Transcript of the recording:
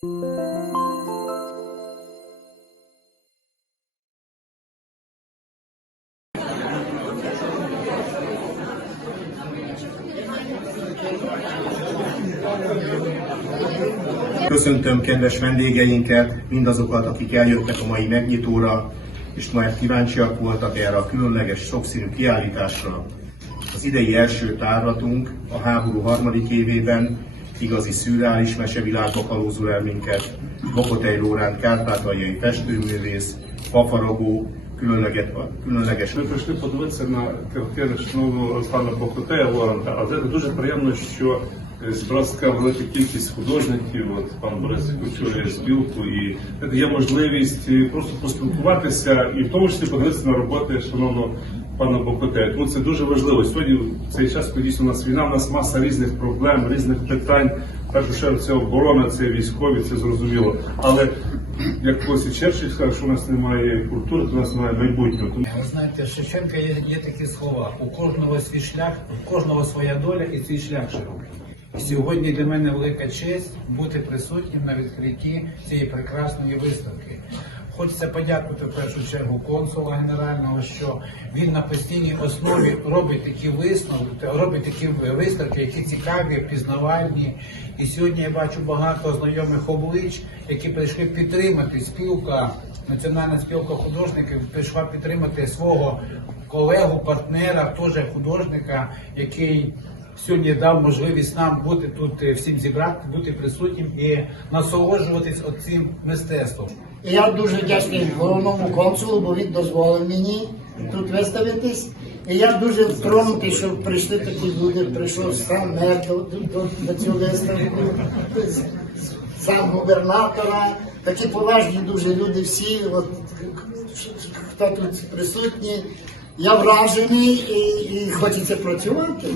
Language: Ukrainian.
Köszöntöm kedves vendégeinket, mindazokat, akik eljöttek a mai megnyitóra, és majd kíváncsiak voltak erre a különleges, sokszínű kiállításra. Az idei első tárlatunk a háború harmadik évében igazi szürreális mesevilágba kalózul el minket. Bokotej Lóránt кárpátaljai festőművész, fafaragó, különleges, különleges Ми прийшли подивитися на картини шановного пана Бокотея Воронта, але дуже приємно, що е, зібралася така велика кількість художників. От пан Борис очолює спілку, і це є можливість е, просто поспілкуватися і в тому числі подивитися на роботи шановного пана Бокотея. Тому це дуже важливо. Сьогодні в цей час, коли у нас війна, у нас маса різних проблем, різних питань. В першу чергу це оборона, це військові, це зрозуміло. Але як колись і Черчилль сказав, що у нас немає культури, то у нас немає майбутнього. Ви знаєте, Шевченка є, є такі слова: у кожного свій шлях, у кожного своя доля і свій шлях широкий. Сьогодні для мене велика честь бути присутнім на відкритті цієї прекрасної виставки. Хочеться подякувати в першу чергу консула генерального, що він на постійній основі робить такі висновки, робить такі виставки, які цікаві, пізнавальні. І сьогодні я бачу багато знайомих облич, які прийшли підтримати спілка, національна спілка художників прийшла підтримати свого колегу, партнера, теж художника, який сьогодні дав можливість нам бути тут е, всім зібрати, бути присутнім і насолоджуватись цим мистецтвом. Я дуже вдячний головному консулу, бо він дозволив мені тут виставитись. І я дуже втронутий, що прийшли такі люди, прийшов сам мер до, до, до цю виставку, сам губернатора, такі поважні дуже люди всі, от, хто тут присутні. Я вражений і, і хочеться працювати.